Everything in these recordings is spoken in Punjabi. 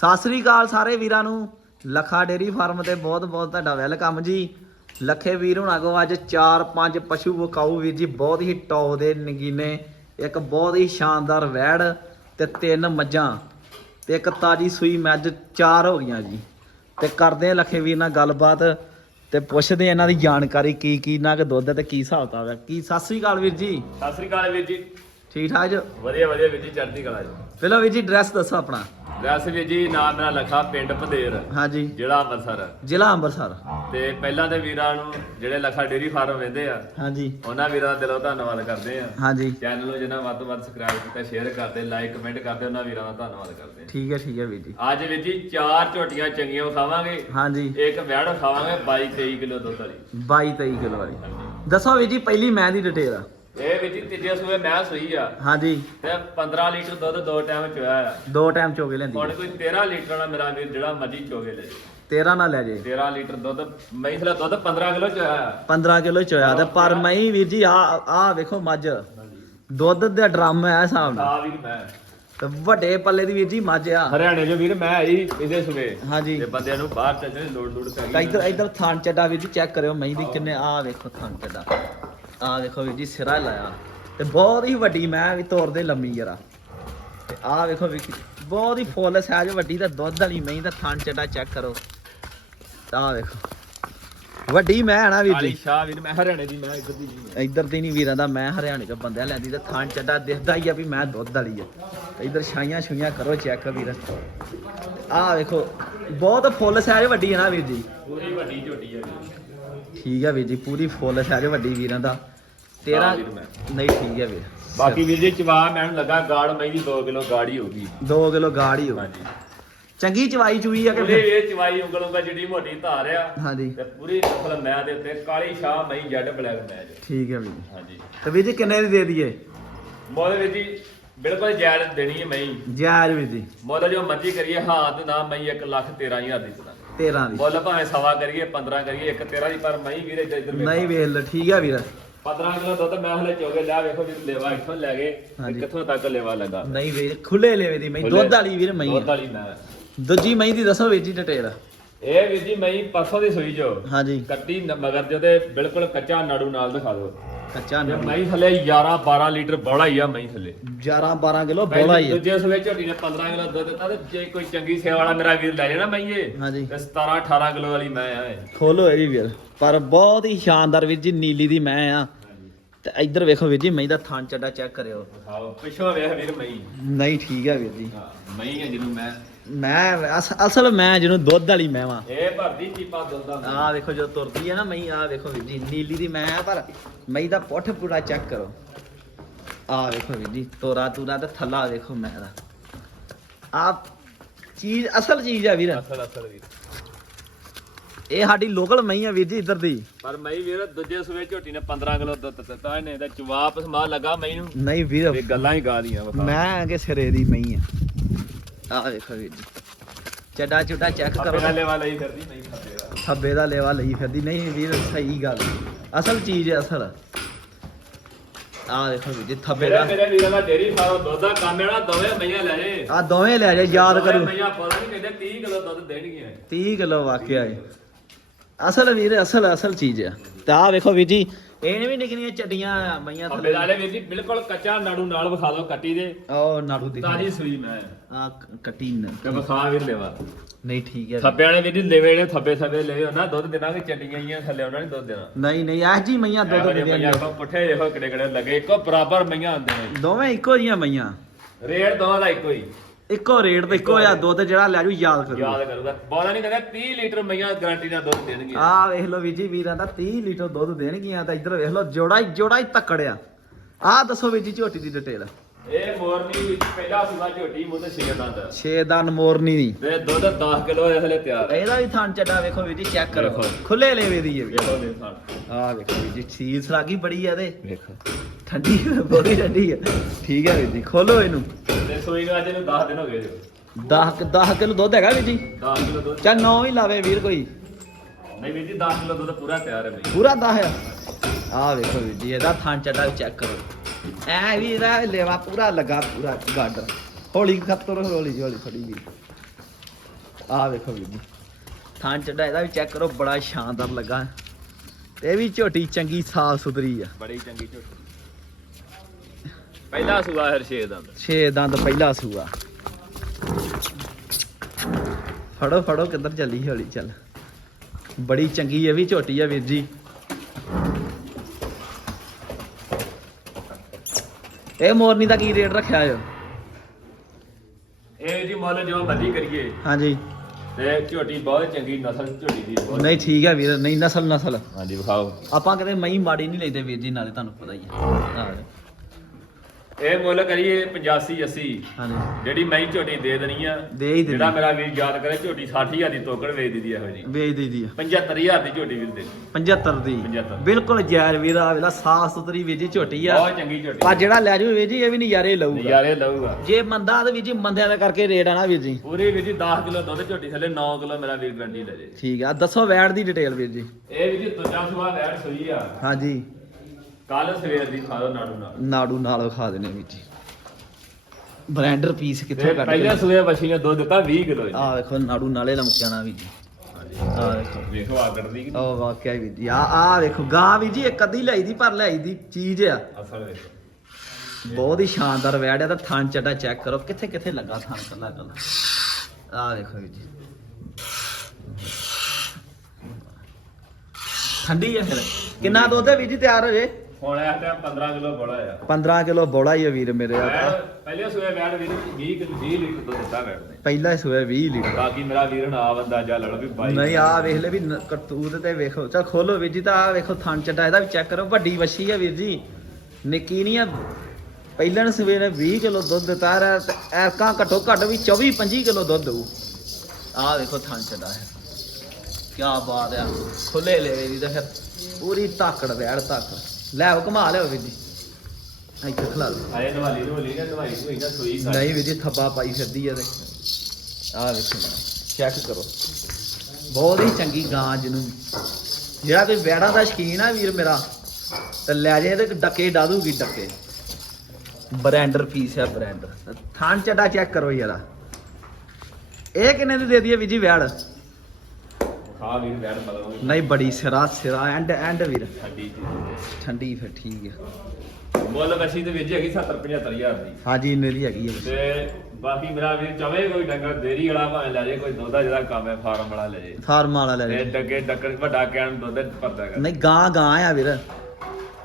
ਸਤਿ ਸ੍ਰੀ ਅਕਾਲ ਸਾਰੇ ਵੀਰਾਂ ਨੂੰ। ਲਖਾ ਡੇਰੀ ਫਾਰਮ ਤੇ ਬਹੁਤ ਬਹੁਤ ਤੁਹਾਡਾ ਵੈਲਕਮ ਜੀ। ਲੱਖੇ ਵੀਰ ਹੁਣਾਂ ਕੋ ਅੱਜ 4-5 ਪਸ਼ੂ ਵਿਕਾਊ ਵੀਰ ਜੀ ਬਹੁਤ ਹੀ ਟੌਪ ਦੇ ਨਗੀਨੇ ਇੱਕ ਬਹੁਤ ਹੀ ਸ਼ਾਨਦਾਰ ਵੈੜ ਤੇ ਤਿੰਨ ਮੱਝਾਂ ਤੇ ਇੱਕ ਤਾਜੀ ਸੂਈ ਮੱਝ ਚਾਰ ਹੋ ਗਈਆਂ ਜੀ। ਤੇ ਕਰਦੇ ਆ ਲੱਖੇ ਵੀਰ ਨਾਲ ਗੱਲਬਾਤ ਤੇ ਪੁੱਛਦੇ ਆ ਇਹਨਾਂ ਦੀ ਜਾਣਕਾਰੀ ਕੀ ਕੀ ਨਾ ਕਿ ਦੁੱਧ ਤੇ ਕੀ ਹਿਸਾਬ ਕਿਤਾਬ ਹੈ। ਕੀ ਸਤਿ ਸ੍ਰੀ ਅਕਾਲ ਵੀਰ ਜੀ। ਸਤਿ ਸ੍ਰੀ ਅਕਾਲ ਵੀਰ ਜੀ। ਠੀਕ ਠਾਕ ਜੋ? ਵਧੀਆ ਵਧੀਆ ਵੀਰ ਜੀ ਚੜ੍ਹਦੀ ਕਲਾ ਜੀ। ਪਹਿਲਾਂ ਵੀਰ ਜੀ ਐਡਰੈਸ ਦੱਸੋ ਆਪਣਾ। ਵੈਸ ਵੀਰ ਜੀ ਨਾਮ ਮੇਰਾ ਲਖਾ ਪਿੰਡ ਭਦੇਰ ਹਾਂਜੀ। ਜ਼ਿਲ੍ਹਾ ਅੰਮ੍ਰਿਤਸਰ। ਜ਼ਿਲ੍ਹਾ ਅੰਮ੍ਰਿਤਸਰ। ਤੇ ਪਹਿਲਾਂ ਤੇ ਵੀਰਾਂ ਨੂੰ ਜਿਹੜੇ ਲਖਾ ਡੇਰੀ ਫਾਰਮ ਵਹਿੰਦੇ ਆ ਹਾਂਜੀ। ਉਹਨਾਂ ਵੀਰਾਂ ਦਾ ਦਿਲੋਂ ਧੰਨਵਾਦ ਕਰਦੇ ਆ। ਹਾਂਜੀ। ਚੈਨਲ ਨੂੰ ਜਿਹਨਾਂ ਵੱਧ ਤੋਂ ਵੱਧ ਸਬਸਕ੍ਰਾਈਬ ਕੀਤਾ ਸ਼ੇਅਰ ਕਰਦੇ ਲਾਈਕ ਕਮੈਂਟ ਕਰਦੇ ਉਹਨਾਂ ਵੀਰਾਂ ਦਾ ਧੰਨਵਾਦ ਕਰਦੇ ਠੀਕ ਹੈ ਠੀਕ ਹੈ ਵੀਰ ਜੀ। ਅੱਜ ਵੀਰ ਜੀ ਚਾਰ ਝੋਟੀਆਂ ਚੰਗੀਆਂ ਵਿਖਾਵਾਂਗੇ ਹਾਂਜੀ। ਇੱਕ ਵੈੜ ਖਾਵਾਂਗੇ 22 23 ਕਿਲੋ ਦੁੱਧ ਵਾਲੀ। 22 23 ਕਿਲੋ ਵਾਲੀ। ਦੱਸੋ ਵੀਰ ਜੀ ਪਹਿਲੀ ਮੈਂ ਦੀ ਡਿਟੇਲ ਆ। ਇਹ ਵੀਰ ਜੀ ਤੀਜੇ ਸੂਏ ਮੈਂ ਸੂਈ ਆ ਹਾਂਜੀ। ਤੇ 15 ਲੀਟਰ ਦੁੱਧ ਦੋ ਟਾਈਮ ਚੋਇਆ ਆ। ਦੋ ਟਾਈਮ ਚੋਗੇ ਲੈਂਦੀ ਹੁਣ ਕੋਈ 13 ਲੀਟਰ ਵਾਲਾ ਮੇਰਾ ਵੀਰ ਜਿਹੜਾ ਮਰਜ਼ੀ ਚੋਗੇ ਲੈ ਜੇ। 13 ਨਾ ਲੈ ਜੇ। 13 ਲੀਟਰ ਦੁੱਧ ਮੈਂ ਥਲਾ ਦੁੱਧ 15 ਕਿਲੋ ਚ ਆਇਆ 15 ਕਿਲੋ ਚੋਇਆ ਤੇ ਪਰ ਮੈਂ ਵੀਰ ਜੀ ਆ ਆ ਵੇਖੋ ਮੱਝ। ਦੁੱਧ ਦਾ ਡਰਮ ਹੈ ਹਿਸਾਬ ਨਾਲ। ਆ ਵੀਰ ਮੈਂ। ਤੇ ਵੱਡੇ ਪੱਲੇ ਦੀ ਵੀਰ ਜੀ ਮੱਝ ਆ। ਹਰਿਆਣੇ ਜੋ ਵੀਰ ਮੈਂ ਆਈ ਇਹਦੇ ਸਵੇ ਹਾਂਜੀ। ਤੇ ਬੰਦਿਆਂ ਨੂੰ ਬਾਹਰ ਚੱਜਣੇ ਪੈ ਤਾਂ ਗਈ ਇੱਧਰ ਇੱਧਰ ਥਾਨ ਚੱਡਾ ਵੀਰ ਜੀ ਚੈੱਕ ਕਰਿਓ ਮੈਂ ਦੀ ਕਿੰਨੇ ਆ ਵੇਖੋ ਥਾਨ ਚੱਡਾ। ਆ ਵੇਖੋ ਵੀਰ ਜੀ ਸਿਰਾ ਲਾਇਆ। ਤੇ ਬਹੁਤ ਹੀ ਵੱਡੀ ਮੈਂ ਵੀ ਤੋਰਦੇ ਲੰਮੀ ਜਰਾ। ਤੇ ਆ ਵੇਖੋ ਵੀ ਬਹੁਤ ਹੀ ਫੁੱਲ ਸਾਈਜ਼ ਵੱਡੀ ਤੇ ਦੁੱਧ ਵਾਲੀ ਮੈਂ ਦਾ ਥਾਨ ਚੱਡਾ ਚੈੱਕ ਕਰੋ। ਆ ਵੇਖੋ। ਵੱਡੀ ਮੈਂ ਨਾ ਵੀਰ ਜੀ। ਸ਼ਾਹ ਵੀਰ ਮੈਂ ਹਰਿਆਣੇ ਦੀ ਮੈਂ ਇੱਧਰ ਦੀ। ਇੱਧਰ ਦੀ ਨਹੀਂ ਵੀਰਾਂ ਦਾ ਮੈਂ ਹਰਿਆਣੇ ਤੋਂ ਬੰਦਿਆਂ ਲੈਂਦੀ ਤੇ ਥਾਨ ਚੱਡਾ ਦਿਖਦਾ ਹੀ ਆ ਵੀ ਮੈਂ ਦੁੱਧ ਵਾਲੀ ਆ। ਇੱਧਰ ਛਾਈਆਂ ਛੁਈਆਂ ਕਰੋ ਚੈੱਕ ਵੀਰ। ਆ ਵੇਖੋ ਬਹੁਤ ਫੁੱਲ ਸਾਈਜ਼ ਵੱਡੀ ਹੈ ਨਾ ਵੀਰ ਜੀ। ਪੂਰੀ ਵੱਡੀ ਝੋਟੀ ਵੀਰ। ਠੀਕ ਹੈ ਵੀਰ ਜੀ ਪੂਰੀ ਫੁੱਲ ਸਾਈਜ਼ ਵੱਡੀ ਵੀਰਾਂ ਦਾ। 13 ਹਾਂ ਵੀਰ ਮੈਂ। ਨਹੀਂ ਠੀਕ ਹੈ ਵੀਰ। ਬਾਕੀ ਵੀਰ ਜੀ ਚਵਾ ਮੈਨੂੰ ਲੱਗਾ ਗਾੜ ਮੈਂ ਦੀ 2 ਕਿਲੋ ਗਾੜੀ ਹੋ ਗਈ 2 ਕਿਲੋ ਗਾੜ ਹੀ ਹਾਂਜੀ। ਚੰਗੀ ਚਵਾਈ ਚੂਈ ਆ ਕਿ ਪੂਰੀ? ਇਹ ਚਵਾਈ ਉਂਗਲ ਉਂਗਲ ਜਿਹੜੀ ਮੋਟੀ ਧਾਰ ਆ ਹਾਂਜੀ। ਤੇ ਪੂਰੀ ਨਸਲ ਮੈਂ ਦੇ ਉੱਤੇ ਕਾਲੀ ਸ਼ਾਹ ਮੈਂ ਜੈਡ ਬਲੈਕ ਮੈਚ ਠੀਕ ਹੈ ਵੀਰ। ਜੀ। ਹਾਂਜੀ। ਤੇ ਵੀਰ ਜੀ ਕਿੰਨੇ ਦੀ ਦੇ ਦਈਏ? ਮੋਦੇ ਵੀਰ ਜੀ ਬਿਲਕੁਲ ਜੈਡ ਦੇਣੀ ਹੈ ਮੈਂ ਜਾਇਜ਼ ਵੀਰ ਜੀ। ਮੁੱਲ ਜੋ ਮਰਜ਼ੀ ਕਰੀਏ ਹਾਂ ਤੇ ਨਾ ਮੈਂ 1 ਲੱਖ 13000 ਦੀ ਤਨਾ 13 ਦੀ। ਮੁੱਲ ਭਾਵੇਂ ਸਵਾ ਕਰੀਏ 15 ਕਰੀਏ 1 13 ਦੀ ਪਰ ਮੈਂ ਵੀਰੇ ਇੱਧਰ ਇੱਧਰ ਨਹੀਂ ਵੇਖ। ਲਓ ਠੀਕ ਹੈ ਵੀਰ। 15 ਕਿਲੋ ਦੁੱਧ ਮੈਂ ਹਲੇ ਚੋਗੇ ਲਿਆ ਵੇਖੋ ਵੀ ਲੇਵਾ ਇੱਥੋਂ ਲੈ ਗਏ ਤੇ ਹਾਂਜੀ। ਕਿੱਥੋਂ ਤੱਕ ਲੇਵਾ ਲੱਗਾ। ਨਹੀਂ ਵੀਰ ਖੁੱਲੇ ਲੈਵੇ ਦੀ ਮੈਂ ਦੁੱਧ ਵਾਲੀ ਵੀਰ ਮੈਂ ਦੁੱਧ ਵਾਲੀ ਮੈਂ। ਦੂਜੀ ਮੈਂ ਦੀ ਦੱਸੋ ਵੀਰ ਜੀ ਡਿਟੇਲ। ਇਹ ਵੀਰ ਜੀ ਮੈਂ ਪਰਸੋਂ ਦੀ ਸੂਈ ਜੋ ਹਾਂਜੀ। ਕੱਟੀ ਨ- ਮਗਰ ਜੋ ਤੇ ਬਿਲਕੁਲ ਕੱਚਾ ਨਾੜੂ ਨਾਲ ਦਿਖਾ ਦਿਓ। ਕੱਚਾ ਜੇ ਨਾ ਮੈਂ ਥੱਲੇ 11 12 ਲੀਟਰ ਬੋਲਾ ਹੀ ਆ ਮੈਂ ਥੱਲੇ। 11 12 ਕਿਲੋ ਬੋਲਾ ਹੀ ਹੈ ਦੂਜੇ ਸਵੇ ਝੋਟੀ ਨੇ 15 ਕਿਲੋ ਦੁੱਧ ਦਿੱਤਾ ਤੇ ਜੇ ਕੋਈ ਚੰਗੀ ਸੇਵਾ ਵਾਲਾ ਮੇਰਾ ਵੀਰ ਲੈ ਜਾਣਾ ਮੈਂ ਇਹ ਹਾਂਜੀ। ਤੇ 17 18 ਕਿਲੋ ਵਾਲੀ ਮੈਂ ਆ। ਖੋਲੋ ਇਹ ਵੀਰ। ਪਰ ਬਹੁਤ ਹੀ ਸ਼ਾਨਦਾਰ ਵੀਰ ਜੀ ਨੀਲੀ ਦੀ ਮੈਂ ਆ। ਤੇ ਇੱਧਰ ਵੇਖੋ ਵੀਰ ਜੀ ਮੈਂ ਦਾ ਥਾਨ ਚੱਡਾ ਚੈੱਕ ਕਰਿਓ। ਆਓ ਪਿੱਛੋਂ ਵੇਖ ਵੀਰ ਮੈਂ ਨਹੀਂ ਠੀਕ ਹੈ ਵੀਰ ਜੀ। ਹਾਂ ਮੈਂ ਹੀ ਆ ਜਿਹਨੂੰ ਮੈਂ। ਮੈਂ ਅਸ- ਅਸਲ ਮੈਂ ਜਿਹਨੂੰ ਦੁੱਧ ਵਾਲੀ ਮੈਂ ਵਾਂ। ਇਹ ਭਰਦੀ ਚੀਪਾ ਦੁੱਧ ਦਾ ਆਹ ਵੇਖੋ ਜੋ ਤੁਰਦੀ ਹੈ ਨਾ ਮਈ ਆਹ ਵੇਖੋ ਵੀਰ ਜੀ ਨੀਲੀ ਦੀ ਮੈਂ ਆ ਪਰ ਮਈ ਦਾ ਪੁੱਠ ਪੂਰਾ ਚੈੱਕ ਕਰੋ। ਆਹ ਵੇਖੋ ਵੀਰ ਜੀ ਤੋਰਾ ਤੂਰਾ ਤੇ ਥੱਲਾ ਵੇਖੋ ਮੈਂ ਦਾ। ਆ ਚੀਜ਼ ਅਸਲ ਚੀਜ਼ ਆ ਵੀਰ। ਅਸਲ ਅਸਲ ਵੀਰ। ਇਹ ਸਾਡੀ ਲੋਕਲ ਮਈ ਆ ਵੀਰ ਜੀ ਇੱਧਰ ਦੀ। ਪਰ ਮੈਂ ਵੀਰ ਦੂਜੇ ਸਵੇ ਝੋਟੀ ਨੇ 15 ਕਿਲੋ ਦੁੱਧ ਦਿੱਤਾ ਇਹਨੇ ਤੇ ਜਵਾਬ ਸਮਾ ਲੱਗਾ ਮੈਨੂੰ ਨਹੀਂ ਵੀਰ ਇਹ ਗੱਲਾਂ ਹੀ ਗਾ ਦੀਆਂ ਵਿਖਾ। ਮੈਂ ਅਗੇ ਸਿਰੇ ਦੀ ਮਈ ਆ। ਆਹ ਵੇਖੋ ਵੀਰ ਜੀ। ਚੱਡਾ ਚੁੱਡਾ ਚੈੱਕ ਕਰੋ। ਨਾਲੇ ਵਾਲਾ ਹੀ ਫਿਰਦੀ ਨਹੀਂ ਖਾਦੇ ਦਾ। ਥੱਬੇ ਦਾ ਲੇਵਾ ਲਈ ਫਿਰਦੀ। ਨਹੀਂ ਵੀਰ ਸਹੀ ਗੱਲ। ਅਸਲ ਚੀਜ਼ ਹੈ ਅਸਲ। ਆਹ ਦੇਖੋ ਵੀਰ ਜੀ ਥੱਬੇ ਦਾ। ਮੇਰੇ ਵੀਰਾਂ ਦਾ ਡੇਰੀ ਫਾਰਮ ਦੁੱਧ ਦਾ ਕੰਮ ਨਾ ਦੋਵੇਂ ਮਈਆਂ ਲੈ ਜੇ। ਆ ਦੋਵੇਂ ਲੈ ਜਾ ਯਾਦ ਕਰੋ। ਮਈਆਂ ਪਤਾ ਨਹੀਂ ਕਹਿੰਦੇ 30 ਕਿਲੋ ਦੁੱਧ ਦੇਣਗੀਆਂ। 30 ਕਿਲੋ ਵਾਕਿਆ ਹੈ ਅਸਲ ਵੀਰ ਅਸਲ ਅਸਲ ਚੀਜ਼ ਆ। ਤੇ ਆਹ ਵੇਖੋ ਵੀਰ ਜੀ ਇਹਨੇ ਵੀ ਨਿਕਲੀਆਂ ਚੱਡੀਆਂ ਮਈਆਂ ਆਪੇ ਥੱਲੇ ਨਾਲੇ ਵੀਰ ਜੀ ਬਿਲਕੁਲ ਕੱਚਾ ਨਾੜੂ ਨਾਲ ਵਿਖਾ ਦਿਓ ਕੱਟੀ ਦੇ। ਉਹ ਨਾੜੂ ਦੀ ਤਾਜੀ ਸੂਈ ਮੈਂ ਆ ਕੱਟੀ ਨਾ ਤੇ ਵਿਖਾ ਵੀਰ ਲੈਵਾ ਨਹੀਂ ਠੀਕ ਹੈ ਥੱਬੇ ਵਾਲੇ ਵੀਰ ਜੀ ਲੈਵੇ ਜਿਹੜੇ ਥੱਬੇ ਥੱਬੇ ਲੈਵੇ ਉਹਨਾਂ ਦੁੱਧ ਦੇਣਾ ਕਿ ਚੱਡੀਆਂ ਹੀ ਥੱਲੇ ਉਹਨਾਂ ਨੇ ਦੁੱਧ ਦੇਣਾ। ਨਹੀਂ ਨਹੀਂ ਇਹ ਜੀ ਮਈਆਂ ਦੁੱਧ ਇਹੋ ਜਿਹੇ ਦਿੰਦੀਆਂ ਮਈਆਂ ਕੋ ਪੁੱਠੇ ਇਹੋ ਕਿੜੇ ਕਿੜੇ ਲੱਗੇ ਇੱਕੋ ਬਰਾਬਰ ਮਈਆਂ ਆਉਂਦੇ ਨੇ। ਦੋਵੇਂ ਇੱਕੋ ਜੀਆਂ ਮਈਆਂ। ਰੇਟ ਦੋਵਾਂ ਦਾ ਇੱਕੋ ਹੀ। ਇੱਕੋ ਰੇਟ ਤੇ ਇੱਕੋ ਆ ਦੁੱਧ ਜਿਹੜਾ ਲੈ ਜੂ ਯਾਦ ਕਰੋ। ਯਾਦ ਕਰੂਗਾ ਬੋਲਾ ਨਹੀਂ ਕਹਿੰਦਾ 30 ਲੀਟਰ ਮਈਆਂ ਗਾਰੰਟੀ ਨਾਲ ਦੁੱਧ ਦੇਣਗੇ ਆਹ ਵੇਖ ਲਓ ਵੀਰ ਜੀ ਵੀਰਾਂ ਦਾ 30 ਲੀਟਰ ਦੁੱਧ ਦੇਣਗੀਆਂ ਤਾਂ ਇੱਧਰ ਵੇਖ ਲਓ ਜੋੜਾ ਹੀ ਜੋੜਾ ਹੀ ਤੱਕੜਿਆ। ਆਹ ਦੱਸੋ ਵੀਰ ਜੀ ਝੋਟੀ ਦੀ ਡਿਟੇਲ ਇਹ ਮੋਰਨੀ ਵਿੱਚ ਪਹਿਲਾ ਸੁਣਾ ਝੋਟੀ ਮੂੰਹ ਤੇ ਛੇ ਦੰਦ। 6 ਦਨ ਮੋਰਨੀ ਦੀ। ਤੇ ਦੁੱਧ 10 ਕਿਲੋ ਇਸ ਵੇਲੇ ਤਿਆਰ ਹੈ। ਇਹਦਾ ਵੀ ਥਣ ਚੱਡਾ ਵੇਖੋ ਵੀਰ ਜੀ ਚੈੱਕ ਕਰੋ। ਵੇਖੋ। ਖੁੱਲੇ ਲੇਵੇ ਦੀ ਹੈ ਵੀਰ ਵੇਖੋ ਦੇ ਸਾਲ ਆਹ ਵੇਖੋ ਵੀਰ ਜੀ ਸੀਲ ਸਰਾਗੀ ਬੜੀ ਆ ਤੇ ਵੇਖੋ। ਠੰਡੀ ਬੜੀ ਠੰਡੀ ਹੈ ਠੀਕ ਹੈ ਵੀਰ ਜੀ ਖੋਲੋ ਇਹਨੂੰ। ਤੇ ਸੋਈ ਨੂੰ ਅੱਜ ਇਹਨੂੰ 10 ਦਿਨ ਹੋ ਗਏ ਜੋ। 10 10 ਕਿਲੋ ਦੁੱਧ ਹੈਗਾ ਵੀਰ ਜੀ? 10 ਕਿਲੋ ਦੁੱਧ। ਚਾ 9 ਹੀ ਲਾਵੇ ਵੀਰ ਕੋਈ। ਨਹੀਂ ਵੀਰ ਜੀ 10 ਕਿਲੋ ਦੁੱਧ ਪੂਰਾ ਤਿਆਰ ਹੈ ਬਈ। ਪੂਰਾ 10 ਆ ਆਹ ਵੇਖੋ ਵੀਰ ਜੀ ਇਹਦਾ ਥਣ ਚੱਡਾ ਵੀ ਚੈੱਕ ਕਰੋ। ਐ ਵੀ ਇਹਦਾ ਲੇਵਾ ਪੂਰਾ ਲੱਗਾ ਪੂਰਾ ਗਾਡਰ। ਹੌਲੀ ਖੱਤਰ ਹੌਲੀ ਜਿਹੀ, ਹੌਲੀ ਥੋੜੀ ਜੀ। ਆਹ ਵੇਖੋ ਵੀਰ ਜੀ ਥਾਂ ਚੱਡਾ ਇਹਦਾ ਵੀ ਚੈੱਕ ਕਰੋ ਬੜਾ ਸ਼ਾਨਦਾਰ ਲੱਗਾ। ਤੇ ਇਹ ਵੀ ਝੋਟੀ ਚੰਗੀ ਸਾਫ਼ ਸੁਥਰੀ ਆ। ਬੜੀ ਚੰਗੀ ਝੋਟੀ। ਪਹਿਲਾ ਸੂਆ ਹਰਸ਼ੇਦ ਦਾ ਛੇ ਦੰਦ ਪਹਿਲਾ ਸੂਆ। ਫੜੋ ਫੜੋ ਕਿੱਧਰ ਚੱਲੀ ਹੌਲੀ ਚੱਲ। ਬੜੀ ਚੰਗੀ ਇਹ ਵੀ ਝੋਟੀ ਆ ਵੀਰ ਜੀ। ਇਹ ਮੋਰਨੀ ਦਾ ਕੀ ਰੇਟ ਰੱਖਿਆ ਜੋ ਇਹ ਜੀ ਮੁੱਲ ਜੋ ਮਰਜ਼ੀ ਕਰੀਏ। ਹਾਂਜੀ। ਤੇ ਝੋਟੀ ਬਹੁਤ ਚੰਗੀ ਨਸਲ ਝੋਟੀ ਦੀ ਬਹੁਤ। ਨਹੀਂ ਠੀਕ ਹੈ ਵੀਰ ਨਹੀਂ ਨਸਲ ਨਸਲ। ਹਾਂਜੀ ਵਿਖਾਓ। ਆਪਾਂ ਕਦੇ ਮਈ ਮਾੜੀ ਨਹੀਂ ਲੈਂਦੇ ਵੀਰ ਜੀ ਨਾਲੇ ਤੁਹਾਨੂੰ ਪਤਾ ਹੀ ਹੈ ਹਾਂ। ਇਹ ਮੁੱਲ ਕਰੀਏ 85 80 ਹਾਂਜੀ। ਜਿਹੜੀ ਮੈਂ ਝੋਟੀ ਦੇ ਦੇਣੀ ਆ ਦੇ ਹੀ ਜਿਹੜਾ ਮੇਰਾ ਵੀਰ ਯਾਦ ਕਰੇ ਝੋਟੀ 60000 ਦੀ ਤੋਕੜ ਵੇਚ ਦਿੱਦੀ ਇਹੋ ਜੀ ਵੇਚ ਦੇਈਦੀ ਆ। 75000 ਦੀ ਝੋਟੀ ਵੀਰ ਦੇ। 75 ਦੀ। 75 ਬਿਲਕੁਲ ਜਾਇਜ਼ ਵੀਰ ਵੇਲਾ ਸਾਫ਼ ਸੁਥਰੀ ਵੀਰ ਜੀ ਝੋਟੀ ਆ। ਬਹੁਤ ਚੰਗੀ ਝੋਟੀ ਆ। ਜਿਹੜਾ ਲੈ ਜੂ ਵੀਰ ਜੀ ਇਹ ਵੀ ਨਜ਼ਾਰੇ ਲਊਗਾ। ਨਜ਼ਾਰੇ ਲਊਗਾ। ਜੇ ਮੰਦਾ ਤੇ ਵੀਰ ਜੀ ਮੰਦਿਆਂ ਦਾ ਕਰਕੇ ਰੇਟ ਆ ਨਾ ਵੀਰ ਜੀ। ਪੂਰੀ ਵੀਰ ਜੀ 10 ਕਿਲੋ ਦੁੱਧ ਝੋਟੀ ਥੱਲੇ 9 ਕਿਲੋ ਮੇਰਾ ਵੀਰ ਗਰੰਟੀ ਲੈ ਜੇ। ਠੀਕ ਆ ਦੱਸੋ ਵੈਟ ਦੀ ਡਿਟੇਲ ਵੀਰ ਜੀ। ਇਹ ਵੀਰ ਜੀ ਦੂਜਾ ਸੁਆ ਵੈਟ ਸੋਈ ਆ। ਹਾਂਜੀ। ਕੱਲ ਸਵੇਰ ਦੀ ਖਾ ਲਓ ਨਾੜੂ ਨਾਲ। ਨਾੜੂ ਨਾਲ ਖਾ ਦੇਣੇ ਵੀਰ ਜੀ। ਬ੍ਰੈਂਡਰ ਪੀਸ ਕਿੱਥੋਂ ਕੱਢ ਪਹਿਲੇ ਵਛੀ ਨੇ ਦੁੱਧ ਦਿੱਤਾ 20 ਕਿਲੋ ਜੀ ਆ ਵੇਖੋ ਨਾੜੂ ਨਾਲੇ ਲਮਕਿਆਣਾ ਵੀਰ ਜੀ। ਆ ਵੇਖੋ। ਵੇਖੋ ਆ ਕੱਢਦੀ ਕਿ ਉਹ ਵਾਕਿਆ ਜੀ। ਆ ਆ ਵੇਖੋ ਗਾਂ ਵੀਰ ਜੀ ਇੱਕ ਅੱਧੀ ਲਈ ਦੀ ਪਰ ਲਈ ਦੀ ਚੀਜ਼ ਆ। ਅਸਲ ਵੇਖੋ। ਬਹੁਤ ਹੀ ਸ਼ਾਨਦਾਰ ਵੈੜ ਤਾਂ ਥਣ ਚੱਡਾ ਚੈੱਕ ਕਰੋ ਕਿੱਥੇ ਕਿੱਥੇ ਲੱਗਾ ਥਣ ਕੱਲਾ ਕੱਲਾ। ਆ ਵੇਖੋ ਵੀਰ ਜੀ। ਠੰਡੀ ਹੈ ਫਿਰ। ਕਿੰਨਾ ਦੁੱਧ ਹੈ ਵੀਰ ਜੀ ਤਿਆਰ ਹੋ ਜੇ? ਹੁਣ ਇਹ 15 ਕਿਲੋ ਆ। 15 ਕਿਲੋ ਬੋਲਾ ਹੀ ਹੈ ਵੀਰ ਮੇਰੇ ਆ ਪਹਿਲੇ ਸੂਏ ਵੈਟ ਵੀਰ 20 ਕਿਲੋ 20 ਲੀਟਰ ਦੁੱਧ ਦਿੱਤਾ ਵੈਟ ਨੇ ਪਹਿਲਾ ਸੋਇਆ 20 ਲੀਟਰ। ਬਾਕੀ ਮੇਰਾ ਵੀਰ ਨਾ ਬੰਦਾ ਜਾ ਲੜ ਵੀ ਬਾਈ ਨਹੀਂ ਆ ਵੇਖ ਲੈ ਵੀ ਨ- ਕਰਤੂਤ ਤੇ ਵੇਖੋ। ਚਲ ਖੋਲੋ ਵੀਰ ਜੀ ਤਾਂ ਆ ਵੇਖੋ ਥਣ ਇਹਦਾ ਵੀ ਚੈੱਕ ਕਰੋ। ਵੱਡੀ ਵੱਛੀ ਹੈ ਵੀਰ ਜੀ। ਨਿੱਕੀ ਨਹੀਂ ਆ। ਪਹਿਲਾਂ ਨੇ ਸਵੇਰੇ 20 ਕਿਲੋ ਦੁੱਧ ਦਿੱਤਾ ਰ ਐਰਕਾਂ ਘੱਟੋ ਘੱਟ ਵੀ 24 25 ਕਿਲੋ ਦੁੱਧ ਦਊ। ਆ ਵੇਖੋ ਥਣ ਚੱਡਾ ਹੈ ਕੀ ਬਾਤ ਆ। ਖੁੱਲੇ ਲੈ ਵੀ ਤਾਂ ਫਿਰ ਪੂਰੀ ਤਾਕੜ ਵੈੜ ਤਾਕੜ। ਲੈ ਆਓ ਘੁਮਾ ਲਿਓ ਵੀਰ ਜੀ। ਇੱਥੇ ਖਲਾ ਲਓ ਆਏ ਨਵਾਲੀ ਨਵਾਲੀ ਨੇ ਨਵਾਈ ਹੋਈ ਨਾ ਸੋਈ ਸਾਡੀ ਨਹੀਂ ਵੀਰ ਜੀ ਥੱਬਾ ਪਾਈ ਫਿਰਦੀ ਆ ਤੇ। ਆ ਵੇਖੋ ਚੈੱਕ ਕਰੋ। ਬਹੁਤ ਹੀ ਚੰਗੀ ਗਾਂ ਜਿਹਨੂੰ। ਜਿਹੜਾ ਕੋਈ ਵੈੜਾਂ ਦਾ ਸ਼ਕੀਨ ਆ ਵੀਰ ਮੇਰਾ ਤੇ ਲੈ ਜੇ ਤੇ ਡੱਕੇ ਡਾਦੂਗੀ ਡੱਕੇ। ਬ੍ਰੈਂਡਰ ਪੀਸ ਆ ਬ੍ਰੈਂਡਰ। ਥਾਂ ਚੱਡਾ ਚੈੱਕ ਕਰੋ ਯਾਰਾ। ਇਹ ਕਿੰਨੇ ਦੀ ਦੇ ਦਈਏ ਵੀਰ ਜੀ ਵੈੜ ਖਾ ਵੀਰ ਨਹੀਂ ਬੜੀ ਸਿਰਾ ਸਿਰਾ ਐਂਡ ਐਂਡ ਵੀਰ। ਠੰਡੀ ਜੀ। ਠੰਡੀ ਫਿਰ ਠੀਕ ਆ। ਮੁੱਲ ਵਛੀ ਤੇ ਜੀ ਹੈਗੀ 70 75000 ਦੀ। ਹਾਂਜੀ ਮੇਰੀ ਹੈਗੀ ਆ ਤੇ ਬਾਕੀ ਮੇਰਾ ਵੀਰ ਚਾਵੇ ਕੋਈ ਡੰਗਰ ਦੇਰੀ ਵਾਲਾ ਭਾਵੇਂ ਲੈ ਜੇ ਕੋਈ ਦੁੱਧ ਜਿਹੜਾ ਕੰਮ ਹੈ ਫਾਰਮ ਵਾਲਾ ਲੈ ਜੇ। ਫਾਰਮ ਵਾਲਾ ਲੈ ਲੈ ਡੱਗੇ ਡੱਕਰ ਵੱਡਾ ਕਹਿਣ ਦੁੱਧ ਭਰਦਾ ਹੈਗਾ ਨਹੀਂ ਗਾਂ ਗਾਂ ਆ ਵੀਰ।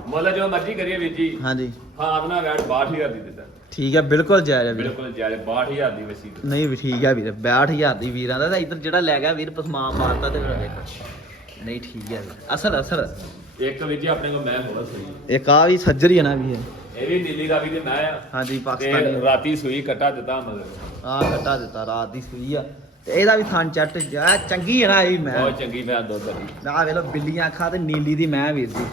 ਮੁੱਲ ਜੋ ਮਰਜ਼ੀ ਕਰੀਏ ਵੀਰ ਜੀ। ਹਾਂਜੀ। ਹਾਂ ਆਪਣਾ ਵੈਟ 62000 ਦੀ ਦਿੰਦਾ ਠੀਕ ਹੈ ਬਿਲਕੁਲ ਜਾਇਜ਼ ਵੀਰ। ਬਿਲਕੁਲ ਜਾਇਜ਼ 62000 ਦੀ ਤੇ। ਨਹੀਂ ਵੀ ਠੀਕ ਆ ਵੀਰ 62000 ਦੀ ਵੀਰਾਂ ਦਾ ਤਾਂ ਇੱਧਰ ਜਿਹੜਾ ਲੈ ਗਿਆ ਵੀਰ ਪਸਮਾ ਮਾਰਤਾ ਤੇ ਫਿਰ ਵੇਖੋ ਨਹੀਂ ਠੀਕ ਹੈ ਵੀਰ ਅਸਲ ਅਸਲ। ਇੱਕ ਵੀਰ ਜੀ ਆਪਣੇ ਕੋਲ ਮੈਂ ਬਹੁਤ ਸਹੀ। ਇੱਕ ਆ ਵੀ ਸੱਜਰੀ ਆ ਨਾ ਵੀ ਇਹ। ਇਹ ਵੀ ਨੀਲੀ ਰਾਵੀ ਦੇ ਮੈਂ ਆ। ਹਾਂਜੀ ਪਾਕਿਸਤਾਨੀ। ਰਾਤੀ ਸੂਈ ਕੱਟਾ ਦਿੱਤਾ ਮਗਰ। ਆ ਕੱਟਾ ਦਿੱਤਾ ਰਾਤ ਦੀ ਸੂਈ ਆ। ਤੇ ਇਹਦਾ ਵੀ ਥਣ ਚੱਟ ਜਾ ਚੰਗੀ ਹੈ ਨਾ ਇਹ ਵੀ ਮੈਂ। ਬਹੁਤ ਚੰਗੀ ਮੈਂ ਦੁੱਧ ਦੀ। ਆ ਵੇਖ ਲੋ ਬਿੱਲੀਆਂ ਅੱਖਾਂ ਤੇ ਨੀਲੀ ਦੀ ਮੈਂ ਵੀਰ ਜੀ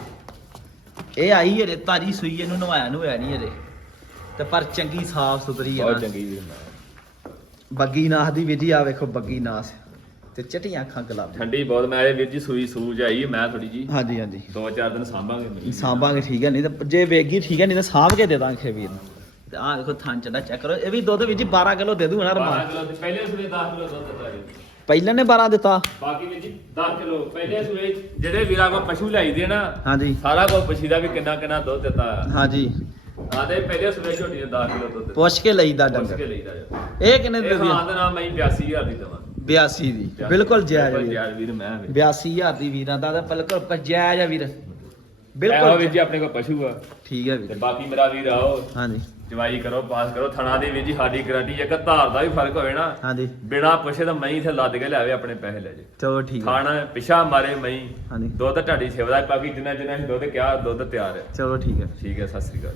ਇਹ ਆਈ ਹਰੇ ਤਾਜੀ ਸੂਈ ਇਹਨੂੰ ਨਵਾਇਆ ਨੂੰ ਹੋਇਆ ਨਹੀਂ ਹਰੇ ਤੇ ਪਰ ਚੰਗੀ ਸਾਫ਼ ਸੁਥਰੀ ਆ ਬਹੁਤ ਨਾ। ਚੰਗੀ ਵੀਰ ਮੈਂ ਬੱਗੀ ਨਾਸ ਦੀ ਵੀਰ ਜੀ ਆ ਵੇਖੋ ਬੱਗੀ ਨਾਸ ਤੇ ਚਟੀਆਂ ਅੱਖਾਂ ਗੁਲਾਬੀ। ਠੰਡੀ ਬਹੁਤ ਮੈਂ ਇਹ ਵੀਰ ਜੀ ਸੂਈ ਸੂਜ ਆਈ ਮੈਂ ਥੋੜੀ ਜੀ ਹਾਂਜੀ ਹਾਂਜੀ। ਦੋ ਚਾਰ ਦਿਨ ਸਾਂਭਾਂਗੇ ਮੇਰੀ। ਸਾਂਭਾਂਗੇ ਠੀਕ ਹੈ ਨਹੀਂ ਤਾਂ ਜੇ ਵੇਗੀ ਠੀਕ ਹੈ ਨਹੀਂ ਤਾਂ ਸਾਂਭ ਕੇ ਦੇ ਦਾਂਗੇ ਵੀਰ ਨੂੰ। ਤੇ ਆਹ ਦੇਖੋ ਥਣ ਚੱਡਾ ਚੈੱਕ ਕਰੋ। ਇਹ ਵੀ ਦੁੱਧ ਵਿੱਚ 12 ਕਿਲੋ ਦੇ ਦੂਗਾ ਨਾ 12 ਰਮਾਨ ਕਿਲੋ ਦੀ ਪਹਿਲੇ ਸੂਏ 10 ਕਿਲੋ ਦੁੱਧ ਦਿੱਤਾ ਜੀ। ਪਹਿਲਾਂ ਨੇ 12 ਦਿੱਤਾ। ਬਾਕੀ ਵੀਰ ਜੀ 10 ਕਿਲੋ ਪਹਿਲੇ ਸੂਏ ਜਿਹੜੇ ਵੀਰਾਂ ਕੋਲ ਪਸ਼ੂ ਲਾਈਦੇ ਨਾ ਹਾਂਜੀ। ਸਾਰਾ ਕੁਝ ਪਛੀਦਾ ਵੀ ਕਿੰਨਾ ਕਿੰਨਾ ਦੁੱਧ ਦਿੱਤਾ। ਆ ਹਾਂਜੀ। ਆਦੇ ਪਹਿਲੇ ਸੂਏ ਝੋਟੀ ਨੇ 10 ਕਿਲੋ ਦੁੱਧ। ਪੁੱਛ ਕੇ ਲਈਦਾ ਪੁੱਛ ਕੇ ਡੰਗਰ ਲਈਦਾ ਜੀ। ਇਹ ਕਿੰਨੇ ਦੇ ਇਹ ਦਿਆ ਖਾਨ ਦਾ ਨਾਮ ਮੈਂ 82000 ਦੀ ਦਵਾਂ। 82 ਦੀ। ਬਿਲਕੁਲ ਜਾਇਜ਼ ਵੀਰ। ਜਾਇਜ਼ ਵੀਰ ਮੈਂ ਵੀ। 82000 ਦੀ ਵੀਰਾਂ ਦਾ ਤਾਂ ਬਿਲਕੁਲ ਜਾਇਜ਼ ਆ ਵੀਰ। ਬਿਲਕੁਲ ਬਿਲਕੁਲ ਵੀਰ ਜੀ ਆਪਣੇ ਕੋਲ ਪਸ਼ੂ ਆ। ਠੀਕ ਹੈ ਤੇ ਵੀਰ ਬਾਕੀ ਮੇਰਾ ਵੀਰ ਆਓ। ਹਾਂਜੀ। ਜਵਾਈ ਕਰੋ ਪਾਸ ਕਰੋ। ਥਣਾ ਦੀ ਵੀਰ ਜੀ ਸਾਡੀ ਗਾਰੰਟੀ ਇੱਕ ਧਾਰ ਦਾ ਵੀ ਫ਼ਰਕ ਹੋਵੇ ਨਾ ਹਾਂਜੀ। ਬਿਨਾ ਪੁੱਛੇ ਤਾਂ ਮਈ ਇੱਥੇ ਲੱਦ ਕੇ ਲਿਆਵੇ ਆਪਣੇ ਪੈਸੇ ਲੈ ਜੇ। ਚਲੋ ਠੀਕ ਹੈ ਖਾਣਾ ਪਿਛਾ ਮਾਰੇ ਮਈ। ਹਾਂਜੀ। ਦੁੱਧ ਢਾਡੀ ਸੇਵਾ ਦਾ ਬਾਕੀ ਜਿੰਨਾ ਜਿੰਨਾ ਅਸੀਂ ਦੁੱਧ ਕਿਹਾ ਦੁੱਧ ਤਿਆਰ ਹੈ ਚਲੋ ਠੀਕ ਹੈ ਠੀਕ ਹੈ ਸਤਿ ਸ੍ਰੀ ਅਕਾਲ।